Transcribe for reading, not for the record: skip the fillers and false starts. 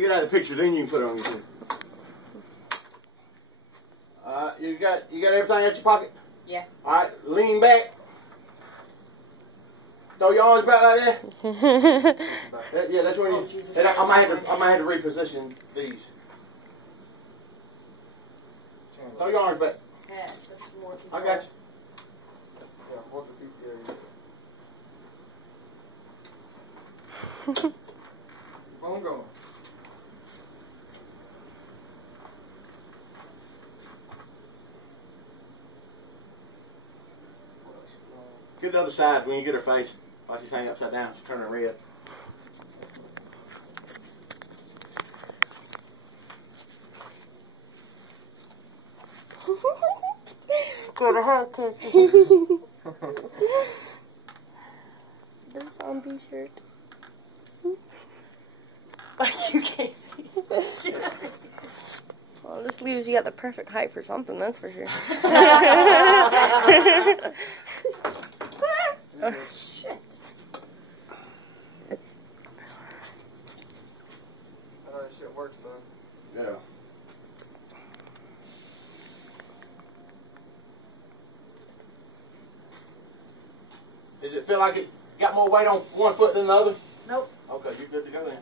me get out of the picture, then you can put it on your thing. You got everything at your pocket? Yeah. Alright, lean back. Throw your arms back like that. Yeah, that's when you. Jesus I might Christ. have to reposition these. Throw your arms back. Yeah, that's more I control. got you. Yeah, walk your feet there. Keep on going. Get the other side when you get her face. While she's hanging upside down, she's turning red. Go to her, kiss. The zombie shirt. Like you can't see. Well, this leaves you at the perfect height for something, that's for sure. Oh, shit. I know that shit works though. Yeah. Does it feel like it got more weight on one foot than the other? Nope. Okay, you're good to go then.